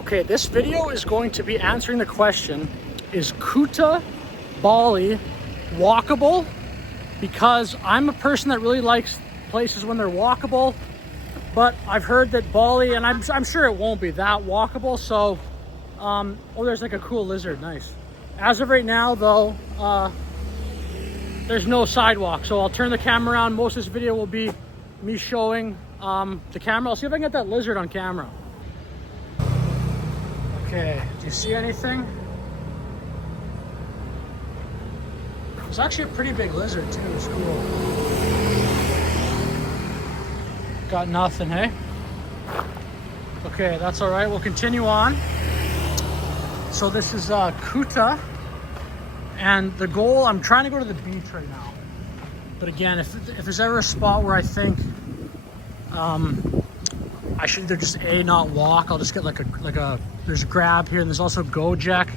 Okay, this video is going to be answering the question, is Kuta, Bali walkable? Because I'm a person that really likes places when they're walkable, but I've heard that Bali, and I'm sure it won't be that walkable, so, oh, there's like a cool lizard, nice. As of right now though, there's no sidewalk, so I'll turn the camera around. Most of this video will be me showing the camera. I'll see if I can get that lizard on camera. Okay, do you see anything? It's actually a pretty big lizard too, it's cool. Got nothing, hey? Okay, that's all right, we'll continue on. So this is Kuta, and the goal, I'm trying to go to the beach right now. But again, if there's ever a spot where I think I should either just not walk, I'll just get like a there's a grab here, and there's also Gojek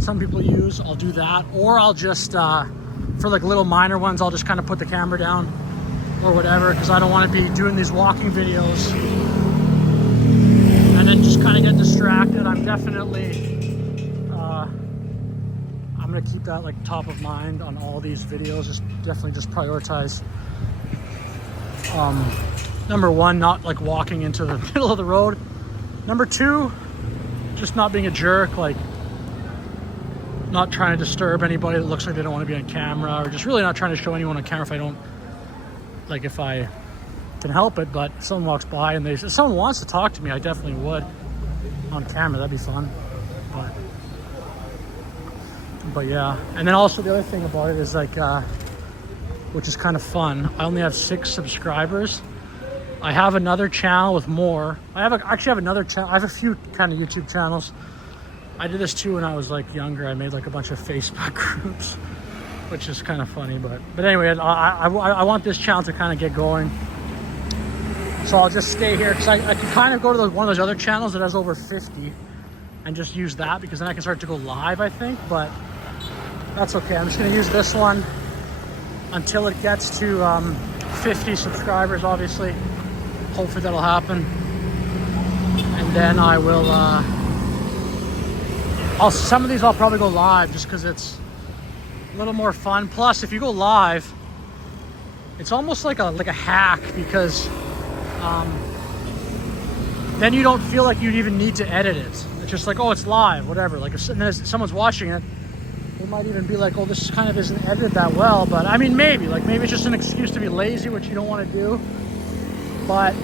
some people use. I'll do that, or I'll just for like little minor ones, I'll just kind of put the camera down or whatever, because I don't want to be doing these walking videos and then just kind of get distracted. I'm definitely I'm gonna keep that like top of mind on all these videos. Definitely just prioritize number one, not like walking into the middle of the road. Number two, just not being a jerk, like not trying to disturb anybody that looks like they don't want to be on camera, or just really not trying to show anyone on camera if I can help it. But if someone walks by and if someone wants to talk to me, I definitely would on camera. That'd be fun. But yeah, and then also the other thing about it is like, which is kind of fun, I only have 6 subscribers. I have another channel with more. I actually have another channel. I have a few kind of YouTube channels. I did this too when I was like younger. I made like a bunch of Facebook groups, which is kind of funny. But anyway, I want this channel to kind of get going. So I'll just stay here, because I can kind of go to one of those other channels that has over 50 and just use that, because then I can start to go live, I think. But that's okay. I'm just going to use this one until it gets to 50 subscribers, obviously. Hopefully that'll happen. And then I will, some of these I'll probably go live, just because it's a little more fun. Plus, if you go live, it's almost like a hack, because then you don't feel like you'd even need to edit it. It's just like, oh, it's live, whatever. Like if someone's watching it, they might even be like, oh, this kind of isn't edited that well. But I mean, maybe it's just an excuse to be lazy, which you don't want to do. But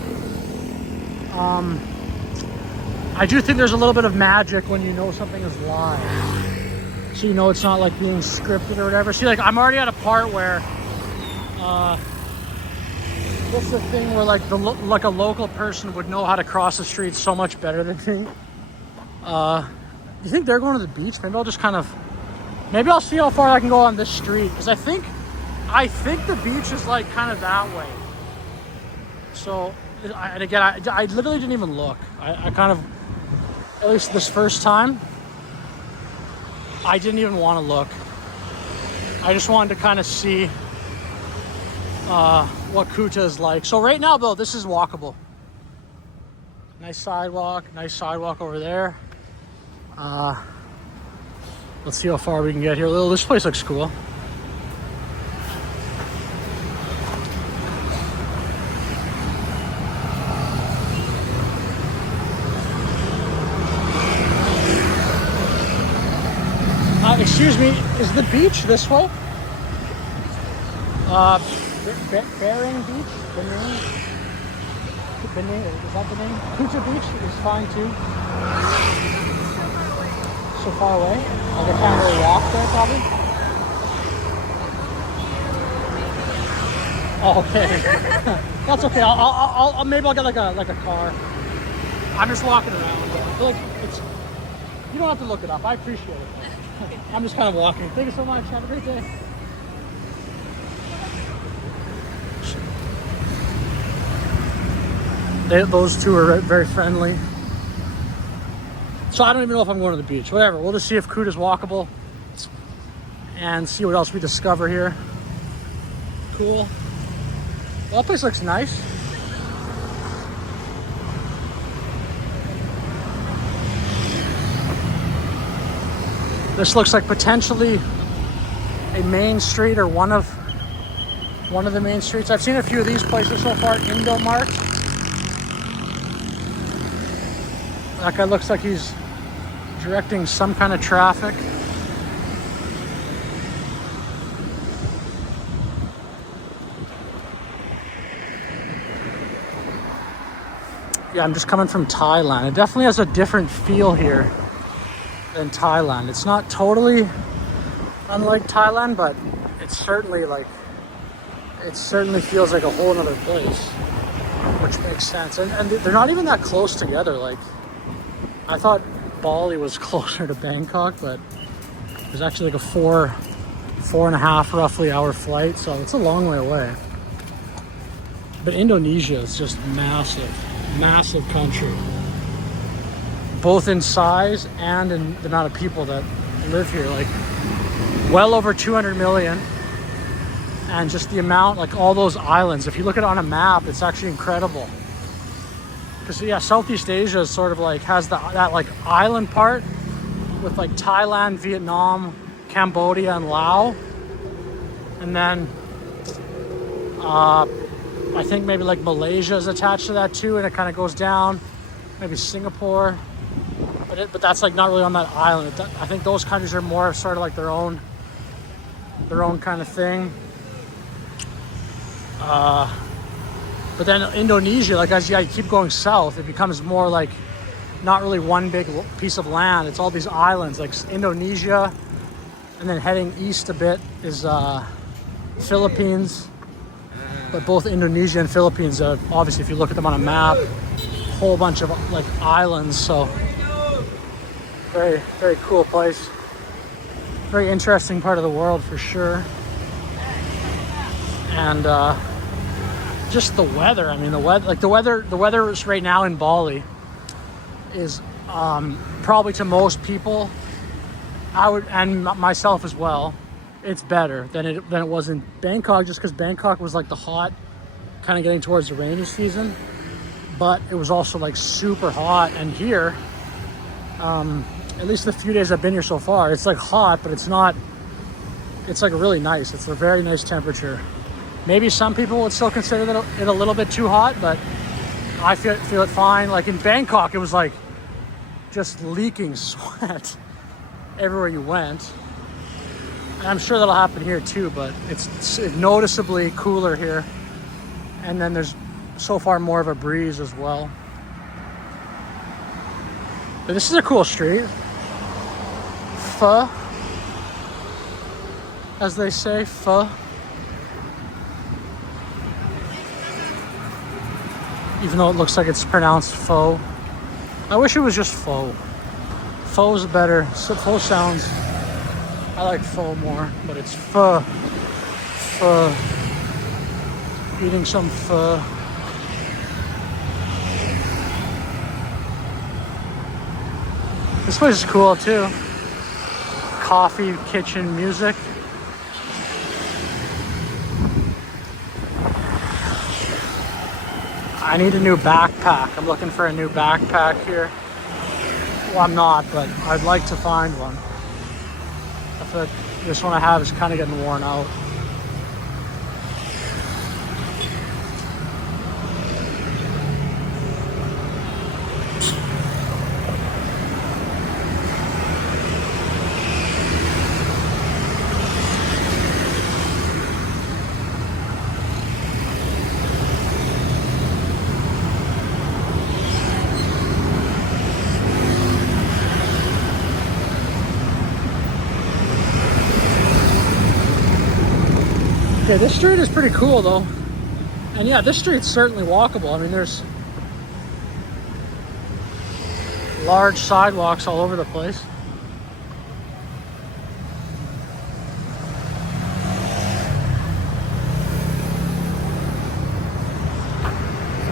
I do think there's a little bit of magic when you know something is live, so you know it's not like being scripted or whatever. See, like I'm already at a part where this is a thing where like a local person would know how to cross the street so much better than me. You think they're going to the beach? Maybe I'll see how far I can go on this street, because I think the beach is like kind of that way. So, and again, I literally didn't even look. I kind of, at least this first time, I didn't even want to look. I just wanted to kind of see what Kuta is like. So right now, though, this is walkable. Nice sidewalk over there. Let's see how far we can get here. This place looks cool. Excuse me, is the beach this way? Bering Beach? Bening, is that the name? Kuta Beach is fine too. So far away. Like I can't really walk there probably. Oh, okay. That's okay. I'll maybe I'll get like a car. I'm just walking around. I feel like you don't have to look it up. I appreciate it. I'm just kind of walking. Thank you so much. Have a great day. Those two are very friendly. So I don't even know if I'm going to the beach. Whatever. We'll just see if Kuta's walkable and see what else we discover here. Cool. Well, that place looks nice. This looks like potentially a main street or one of the main streets. I've seen a few of these places so far. Indo Mart. That guy looks like he's directing some kind of traffic. Yeah, I'm just coming from Thailand. It definitely has a different feel here than Thailand. It's not totally unlike Thailand, but it's certainly like, it certainly feels like a whole other place, which makes sense. And they're not even that close together. Like, I thought Bali was closer to Bangkok, but there's actually like a four and a half roughly hour flight, so it's a long way away. But Indonesia is just massive country, both in size and in the amount of people that live here. Like, well over 200 million. And just the amount, like all those islands, if you look at it on a map, it's actually incredible. Because yeah, Southeast Asia is sort of like, has that like island part with like Thailand, Vietnam, Cambodia, and Laos. And then I think maybe like Malaysia is attached to that too, and it kind of goes down. Maybe Singapore, but that's like not really on that island. I think those countries are more sort of like their own kind of thing. But then Indonesia, like as you keep going south, it becomes more like not really one big piece of land. It's all these islands, like Indonesia, and then heading east a bit is Philippines. But both Indonesia and Philippines are, obviously, if you look at them on a map, a whole bunch of like islands. So very, very cool place. Very interesting part of the world for sure. And just the weather. I mean, the weather is right now in Bali is probably to most people, and myself as well, it's better than it was in Bangkok, just because Bangkok was like the hot, kind of getting towards the rainy season, but it was also like super hot. And here, at least the few days I've been here so far, it's like hot, but it's not, it's like really nice. It's a very nice temperature. Maybe some people would still consider it a little bit too hot, but I feel it fine. Like in Bangkok, it was like just leaking sweat everywhere you went. And I'm sure that'll happen here too, but it's noticeably cooler here. And then there's so far more of a breeze as well. But this is a cool street. Pho, as they say, pho. Even though it looks like it's pronounced faux. I wish it was just faux. Faux is better. So faux sounds, I like faux more, but it's pho. Pho. Eating some pho. This place is cool too. Coffee, kitchen, music. I need a new backpack. I'm looking for a new backpack here. Well, I'm not, but I'd like to find one. I feel like this one I have is kind of getting worn out. Okay, this street is pretty cool though. And yeah, this street's certainly walkable. I mean, there's large sidewalks all over the place.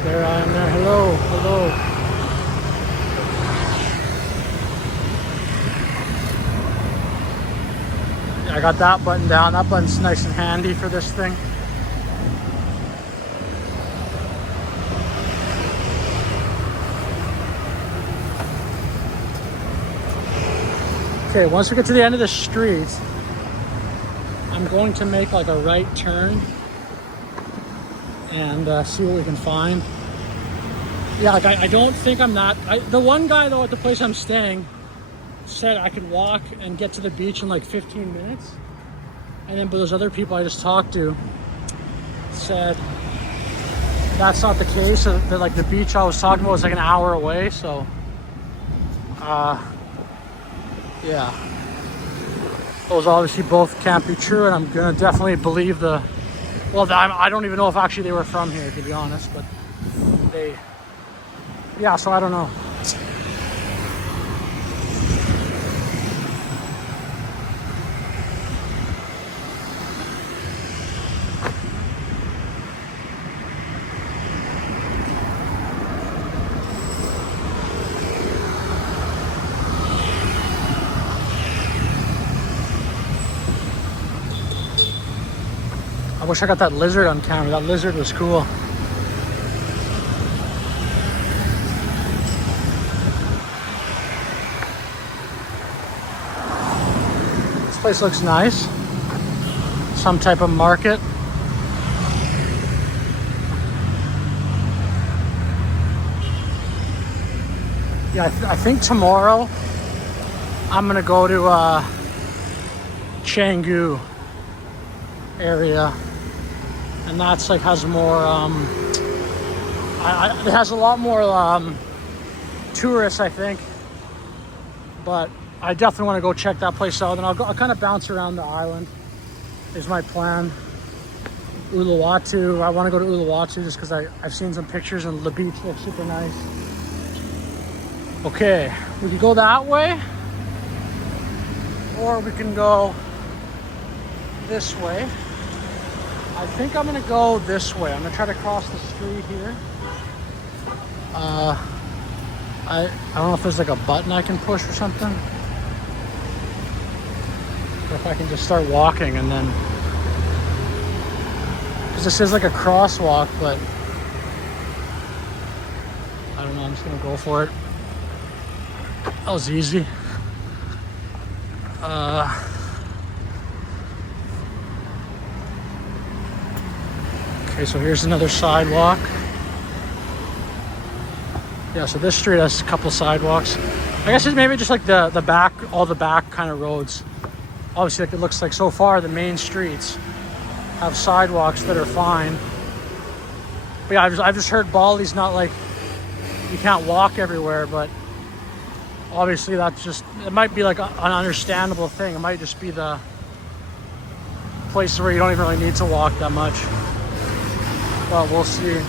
There I am there. Hello, hello. I got that button down. That button's nice and handy for this thing. Okay, once we get to the end of the street, I'm going to make like a right turn and see what we can find. Yeah, like I don't think I'm that. The one guy though at the place I'm staying said I could walk and get to the beach in like 15 minutes. And then but those other people I just talked to said that's not the case. So that like the beach I was talking about was like an hour away. So, yeah, those obviously both can't be true, and I'm gonna definitely believe the. Well, I don't even know if actually they were from here, to be honest, but they. Yeah, so I don't know. I wish I got that lizard on camera. That lizard was cool. This place looks nice. Some type of market. Yeah, I think tomorrow I'm gonna go to Canggu area, and that's like has more it has a lot more tourists, I think, but I definitely want to go check that place out, and I'll kind of bounce around the island is my plan. Uluwatu, I want to go to Uluwatu just because I've seen some pictures and the beach looks super nice. Okay, we could go that way, or we can go this way. I think I'm gonna go this way. I'm gonna try to cross the street here. I don't know if there's like a button I can push or something, or if I can just start walking and then, because this is like a crosswalk, but I don't know. I'm just gonna go for it. That was easy. Okay, so here's another sidewalk. Yeah, so this street has a couple sidewalks. I guess it's maybe just like the back, all the back kind of roads. Obviously, like it looks like so far the main streets have sidewalks that are fine. But yeah, I've just heard Bali's not like, you can't walk everywhere, but obviously that's just, it might be like an understandable thing. It might just be the places where you don't even really need to walk that much. But we'll see.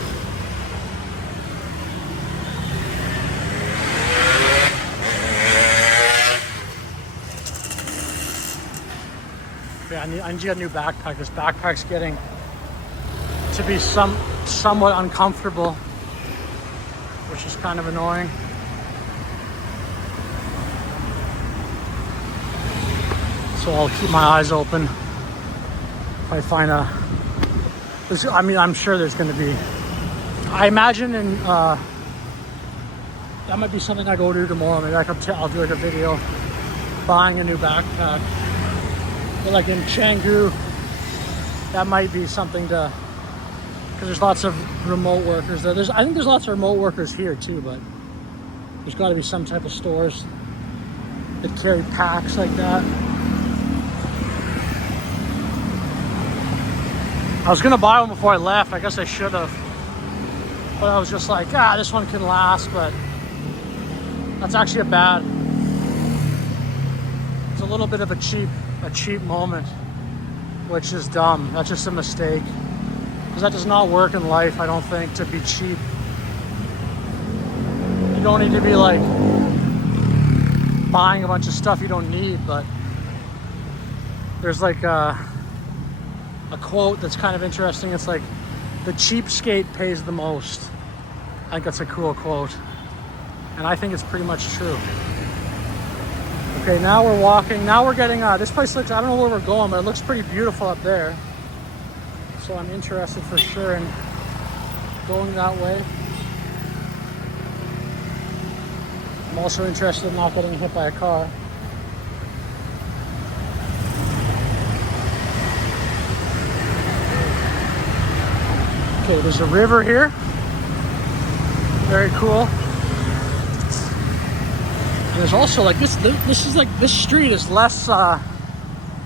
Yeah, I need to get a new backpack. This backpack's getting to be somewhat uncomfortable, which is kind of annoying. So I'll keep my eyes open. If I find I mean, I'm sure there's going to be. I imagine that might be something I go do tomorrow. Maybe I'll do like a video buying a new backpack. But like in Canggu, that might be something to, because there's lots of remote workers there. I think there's lots of remote workers here too, but there's got to be some type of stores that carry packs like that. I was gonna buy one before I left. I guess I should have, but I was just like, this one can last. But that's actually it's a little bit of a cheap moment, which is dumb. That's just a mistake, because that does not work in life. I don't think, to be cheap. You don't need to be like buying a bunch of stuff you don't need. But there's like a quote that's kind of interesting. It's like, the cheapskate pays the most. I think that's a cool quote, and I think it's pretty much true. Okay, now we're walking. Now we're getting, this place looks, I don't know where we're going, but it looks pretty beautiful up there. So I'm interested for sure in going that way. I'm also interested in not getting hit by a car. Okay, there's a river here. Very cool. And there's also like this is like, this street is less,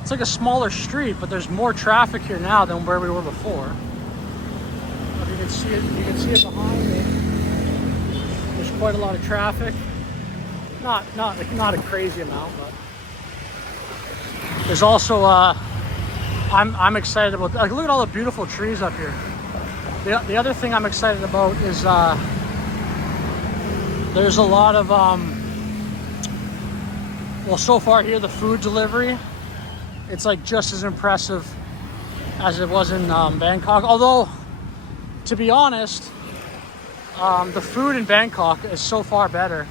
it's like a smaller street, but there's more traffic here now than where we were before. If you can see it, you can see it behind me. There's quite a lot of traffic. Not a crazy amount, but there's also I'm excited about, like, look at all the beautiful trees up here. The other thing I'm excited about is there's a lot of well, so far here the food delivery, it's like just as impressive as it was in Bangkok. Although, to be honest, the food in Bangkok is so far better.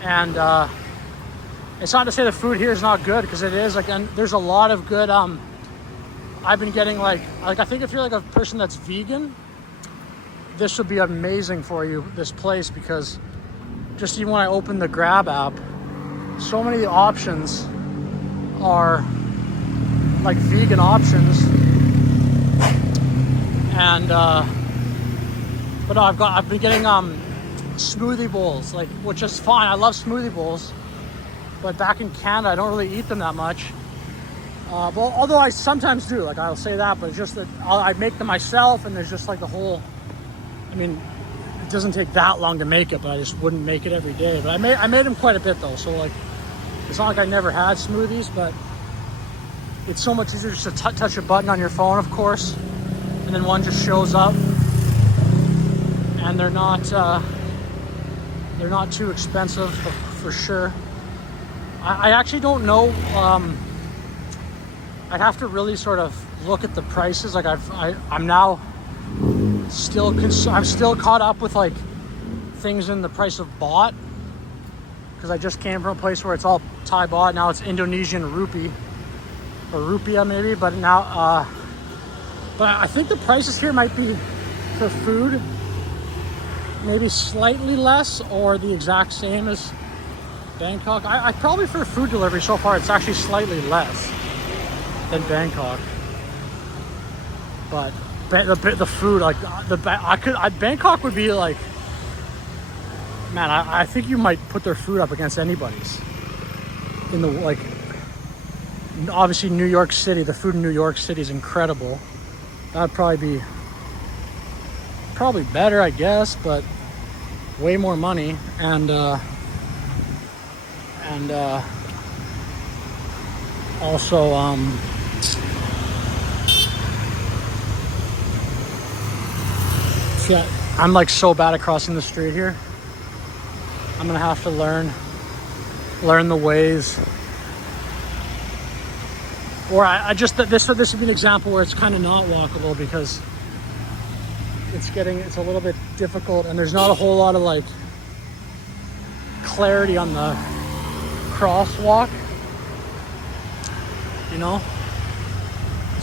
And it's not to say the food here is not good, because it is. Like, and there's a lot of good. I've been getting like I think if you're like a person that's vegan, this would be amazing for you, this place, because just even when I open the Grab app, so many options are like vegan options. And but no, I've been getting smoothie bowls, like, which is fine. I love smoothie bowls, but back in Canada I don't really eat them that much. Well, although I sometimes do, like, I'll say that, but it's just that I make them myself, and there's just like the whole, I mean, it doesn't take that long to make it, but I just wouldn't make it every day. But I made them quite a bit though, so like, it's not like I never had smoothies, but it's so much easier just to touch a button on your phone, of course, and then one just shows up. And they're not too expensive, for sure. I actually don't know. I'd have to really sort of look at the prices. Like, I'm now still I'm still caught up with like things in the price of baht, because I just came from a place where it's all Thai baht. Now it's Indonesian rupee, or rupiah maybe. But now, but I think the prices here might be, for food, maybe slightly less or the exact same as Bangkok. I probably, for food delivery so far, it's actually slightly less than Bangkok. But the food, like, Bangkok would be like, man, I think you might put their food up against anybody's. In the, like, obviously New York City, the food in New York City is incredible. That'd probably be better, I guess, but way more money. And also yeah, I'm like so bad at crossing the street here. I'm gonna have to learn the ways. Or I just, this would be an example where it's kind of not walkable, because it's a little bit difficult, and there's not a whole lot of like clarity on the crosswalk, you know.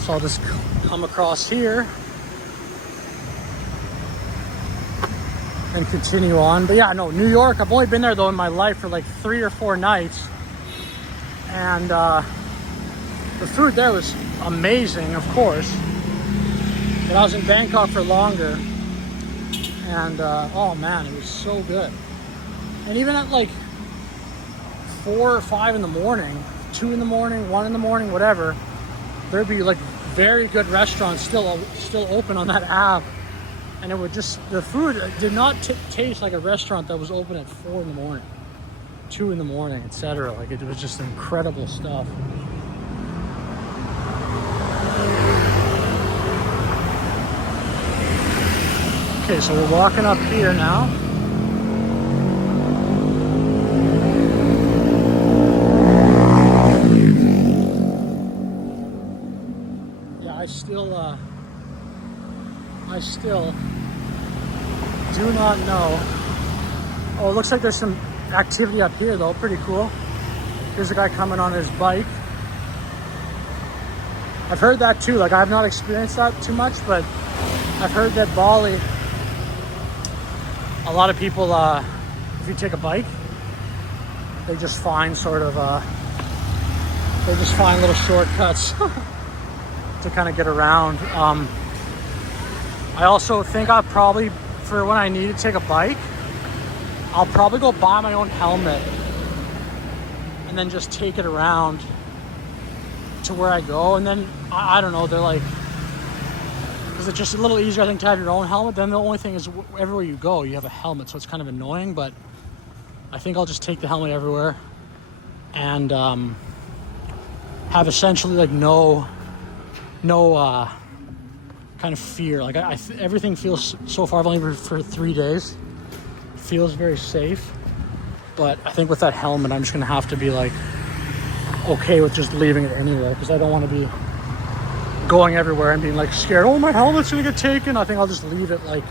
So I'll just come across here and continue on. But yeah, no, New York, I've only been there though in my life for like 3 or 4 nights, and the food there was amazing, of course. But I was in Bangkok for longer, and oh man, it was so good. And even at like 4 or 5 in the morning, 2 in the morning, 1 in the morning, whatever, there'd be like very good restaurants still open on that app. And it would just, the food did not taste like a restaurant that was open at 4 in the morning, 2 in the morning, etc. Like, it was just incredible stuff. Okay, so we're walking up here now. Yeah, I still do not know. Oh, it looks like there's some activity up here though, pretty cool. Here's a guy coming on his bike. I've heard that too, like, I've not experienced that too much, but I've heard that Bali, a lot of people, if you take a bike, they just find little shortcuts to kind of get around. I also think I'll probably, for when I need to take a bike, I'll probably go buy my own helmet and then just take it around to where I go. And then, I don't know, they're like, because it's just a little easier, I think, to have your own helmet. Then the only thing is everywhere you go, you have a helmet, so it's kind of annoying, but I think I'll just take the helmet everywhere and have essentially like no kind of fear. Like everything feels, so far I've only been for 3 days, feels very safe. But I think with that helmet, I'm just gonna have to be like okay with just leaving it anywhere, because I don't want to be going everywhere and being like scared, oh my helmet's gonna get taken. I think I'll just leave it, like,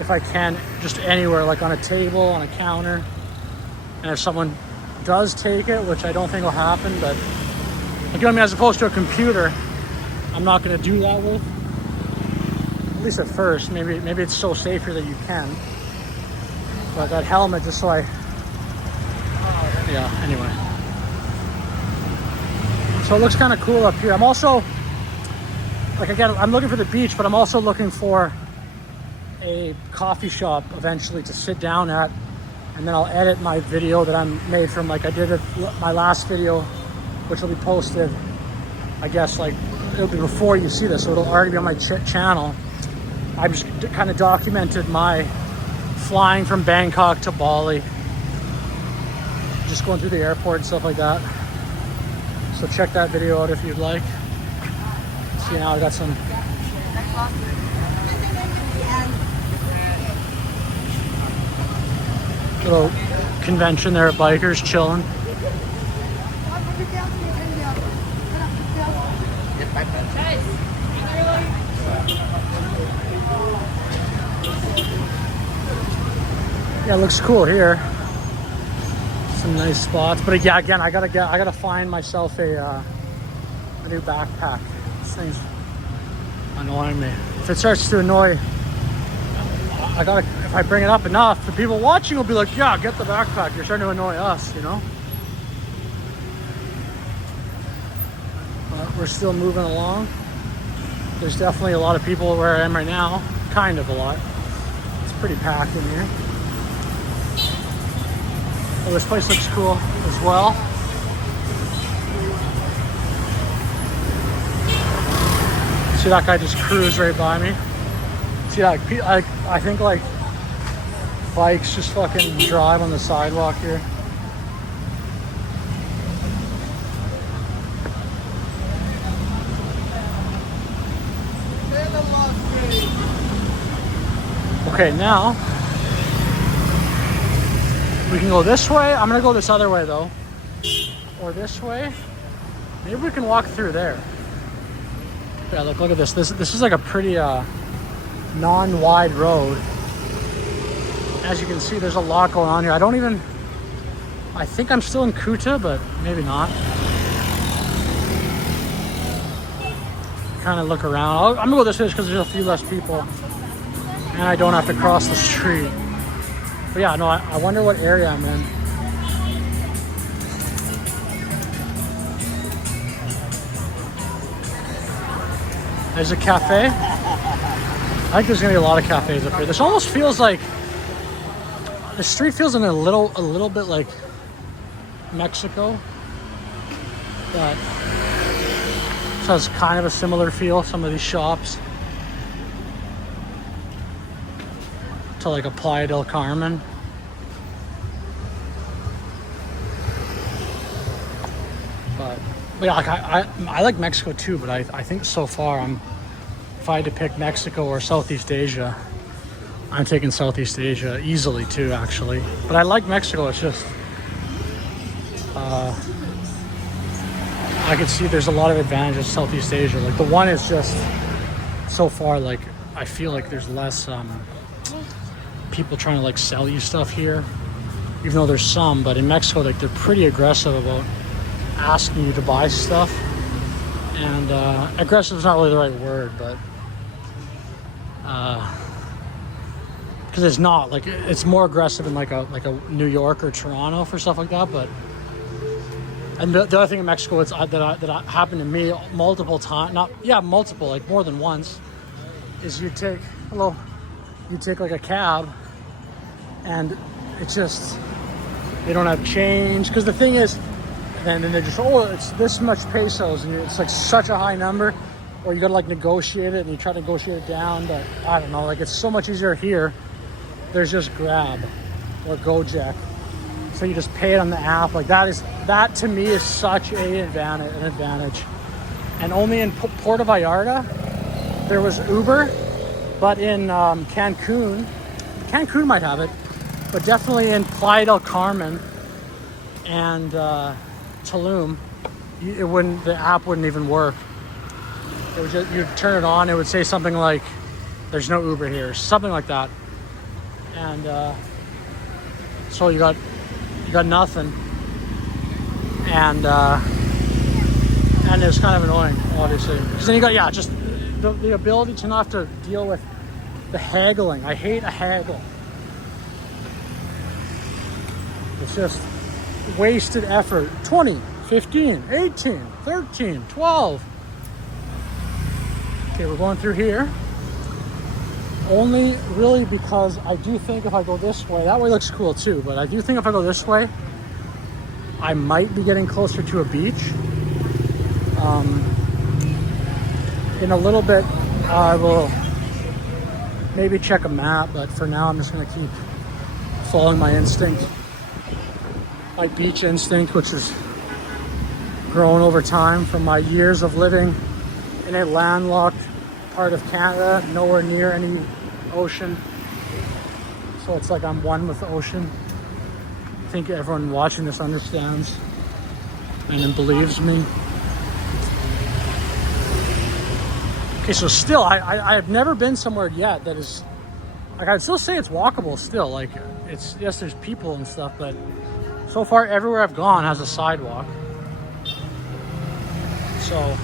if I can, just anywhere, like on a table, on a counter. And if someone does take it, which I don't think will happen, but like, you know what I mean, as opposed to a computer, I'm not gonna do that with, at least at first. Maybe it's so safe here that you can, but that helmet, just so I, yeah, anyway. So it looks kind of cool up here. I'm also, like, again, I'm looking for the beach, but I'm also looking for a coffee shop eventually to sit down at, and then I'll edit my video that I'm made from, like, I did my last video, which will be posted, I guess, like, it'll be before you see this, so it'll already be on my channel. I just kind of documented my flying from Bangkok to Bali, just going through the airport and stuff like that. So check that video out if you'd like. See, now I got some little convention there at bikers chilling. Yeah, it looks cool here. Some nice spots, but yeah, again, I gotta find myself a new backpack. This thing's annoying me. If it starts to annoy, if I bring it up enough, the people watching will be like, yeah, get the backpack. You're starting to annoy us, you know? But we're still moving along. There's definitely a lot of people where I am right now. Kind of a lot. It's pretty packed in here. Oh, this place looks cool as well. See that guy just cruise right by me? See, like, I think, like, bikes just fucking drive on the sidewalk here. Okay, now we can go this way. I'm gonna go this other way though, or this way. Maybe we can walk through there. Yeah, look at this. This is like a pretty non-wide road. As you can see, there's a lot going on here. I think I'm still in Kuta, but maybe not. Kind of look around. I'm gonna go this way because there's a few less people, and I don't have to cross the street. But yeah, no, I wonder what area I'm in. There's a cafe. I think there's gonna be a lot of cafes up here. This almost feels like, the street feels a little bit like Mexico. But it has kind of a similar feel, some of these shops, to like a Playa del Carmen. But yeah, like I like Mexico too, but I think so far if I had to pick Mexico or Southeast Asia, I'm taking Southeast Asia easily too, actually. But I like Mexico. It's just I can see there's a lot of advantages to Southeast Asia. Like, the one is just so far, like, I feel like there's less people trying to like sell you stuff here, even though there's some. But in Mexico, like, they're pretty aggressive about asking you to buy stuff. And aggressive is not really the right word, but because it's not, like, it's more aggressive in like a New York or Toronto for stuff like that. But and the other thing in Mexico, it's that happened to me multiple times, multiple, like more than once, is you take like a cab, and it's just, they don't have change. Because the thing is, then they're just, oh, it's this much pesos, and it's like such a high number, or you gotta like negotiate it, and you try to negotiate it down. But I don't know, like it's so much easier here. There's just Grab or Gojek, so you just pay it on the app. Like that to me is such an advantage. And only in Puerto Vallarta there was Uber, but in Cancun might have it, but definitely in Playa del Carmen and Tulum, the app wouldn't even work. It was just, you'd turn it on, it would say something like, "There's no Uber here," something like that, and so you got nothing, and it's kind of annoying, obviously, because then you got just the ability to not have to deal with the haggling. I hate a haggle. It's just wasted effort. 20, 15, 18, 13, 12. Okay, we're going through here. Only really because I do think if I go this way, that way looks cool too, but I do think if I go this way, I might be getting closer to a beach. In a little bit, I will maybe check a map, but for now I'm just gonna keep following my instinct. My beach instinct, which has grown over time from my years of living in a landlocked part of Canada, nowhere near any ocean. So it's like I'm one with the ocean. I think everyone watching this understands and then believes me. Okay, so still, I have never been somewhere yet that is, like, I'd still say it's walkable still. Like, it's, yes, there's people and stuff, but so far everywhere I've gone has a sidewalk. So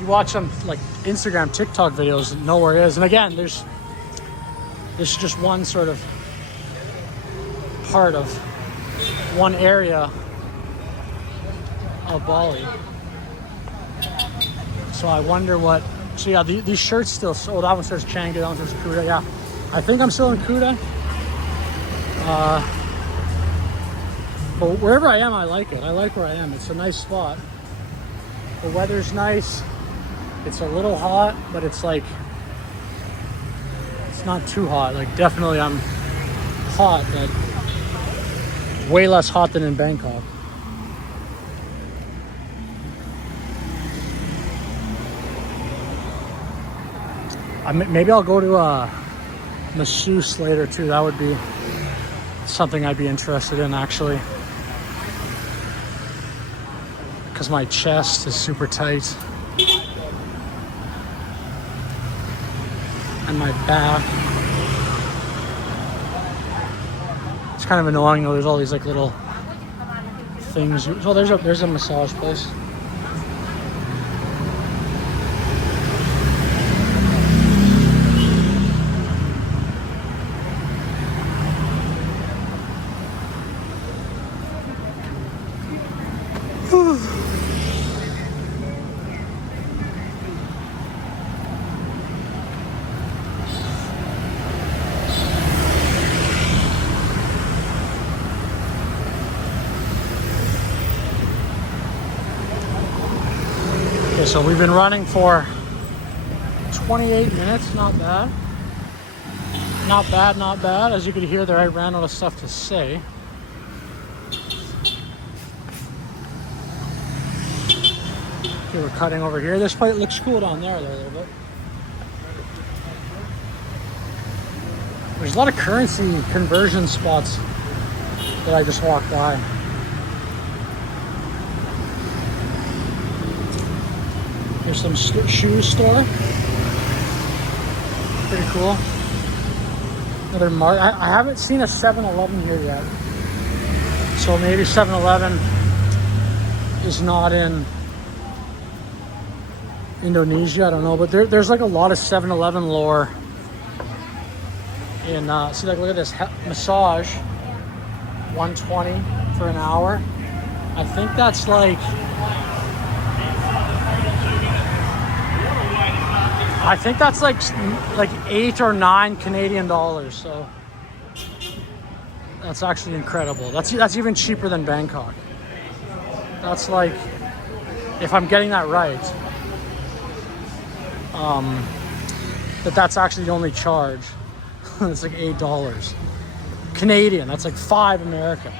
you watch some like Instagram, TikTok videos, nowhere is. And again, this is just one sort of part of one area of Bali. So I wonder what. So yeah, these shirts still. Oh, that one says Changi, that one says Kuta. Yeah, I think I'm still in Kuta. But wherever I am, I like it. I like where I am. It's a nice spot. The weather's nice. It's a little hot, but it's like, it's not too hot. Like, definitely I'm hot, but way less hot than in Bangkok. Maybe I'll go to a masseuse later too. That would be something I'd be interested in, actually, because my chest is super tight and my back. It's kind of annoying though. There's all these like little things. Oh, there's a massage place. Okay, so we've been running for 28 minutes, not bad. Not bad, not bad. As you could hear there, I ran out of stuff to say. Okay, we're cutting over here. This plate looks cool down there a little bit. There's a lot of currency conversion spots that I just walked by. There's some shoe store. Pretty cool. Another I haven't seen a 7-Eleven here yet. So maybe 7-Eleven is not in Indonesia, I don't know. But there's like a lot of 7-Eleven lore in, see, like, look at this, massage, $120 for an hour. I think that's like, I think that's like 8 or 9 Canadian dollars. So that's actually incredible. That's even cheaper than Bangkok. That's like, if I'm getting that right, that's actually the only charge. It's like $8 Canadian. That's like 5 American.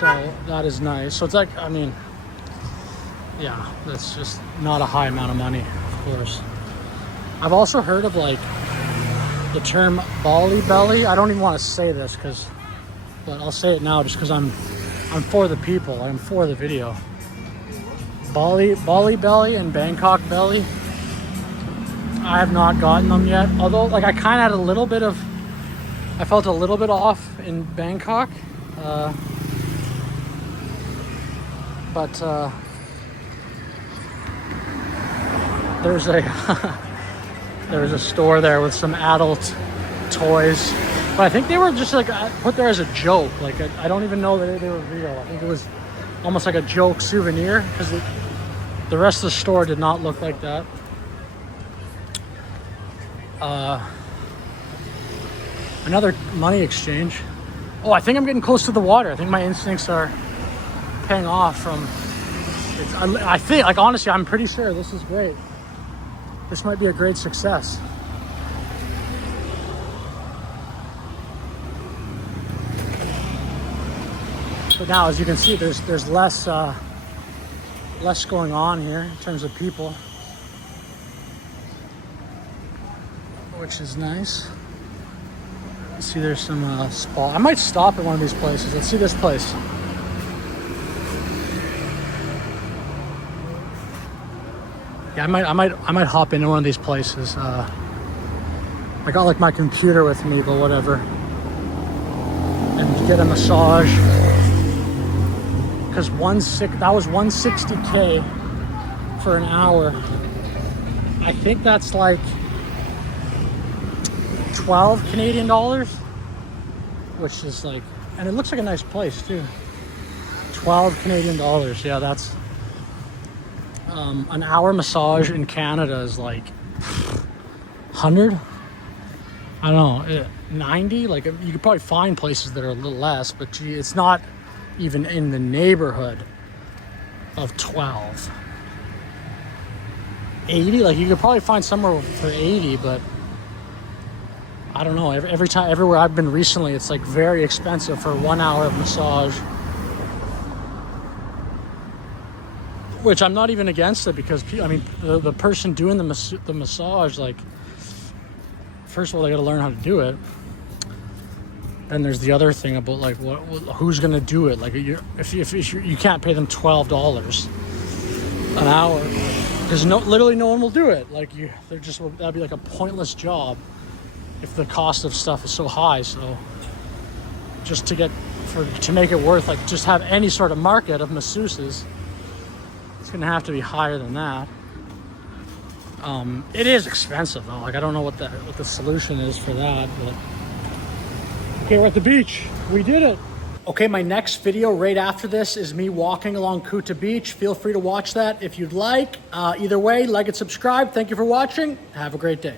So that is nice. So it's like, I mean, yeah, that's just not a high amount of money, of course. I've also heard of like the term Bali belly. I don't even want to say this but I'll say it now just because I'm for the people. I'm for the video. Bali belly and Bangkok belly. I have not gotten them yet. Although, like, I kind of had I felt a little bit off in Bangkok. But there's a store there with some adult toys. But I think they were just like put there as a joke. Like, I don't even know that they were real. I think it was almost like a joke souvenir because the rest of the store did not look like that. Another money exchange. Oh, I think I'm getting close to the water. I think my instincts are paying off from it. I think, like, honestly, I'm pretty sure this is great. This might be a great success. But now, as you can see, there's less going on here in terms of people, which is nice. You see, there's some spa. I might stop at one of these places. Let's see this place. Yeah, I might hop into one of these places. I got like my computer with me, but whatever, and get a massage. Because that was $160K for an hour. I think that's like 12 Canadian dollars, which is like, and it looks like a nice place too. 12 Canadian dollars. Yeah, that's an hour massage in Canada is like 100. I don't know, 90. Like, you could probably find places that are a little less, but gee, it's not even in the neighborhood of 12. 80, like, you could probably find somewhere for 80, but I don't know. Everywhere I've been recently, it's like very expensive for 1 hour of massage. Which I'm not even against it, because I mean, the person doing the massage, like, first of all, they got to learn how to do it. Then there's the other thing about like who's gonna do it. Like, if you can't pay them $12 an hour, because literally no one will do it. Like, that'd be like a pointless job if the cost of stuff is so high. So just to make it worth, like, just have any sort of market of masseuses, it's gonna have to be higher than that. It is expensive though. Like, I don't know what the solution is for that, but okay, we're at the beach. We did it. Okay, my next video right after this is me walking along Kuta Beach. Feel free to watch that if you'd like. Either way, like and subscribe. Thank you for watching. Have a great day.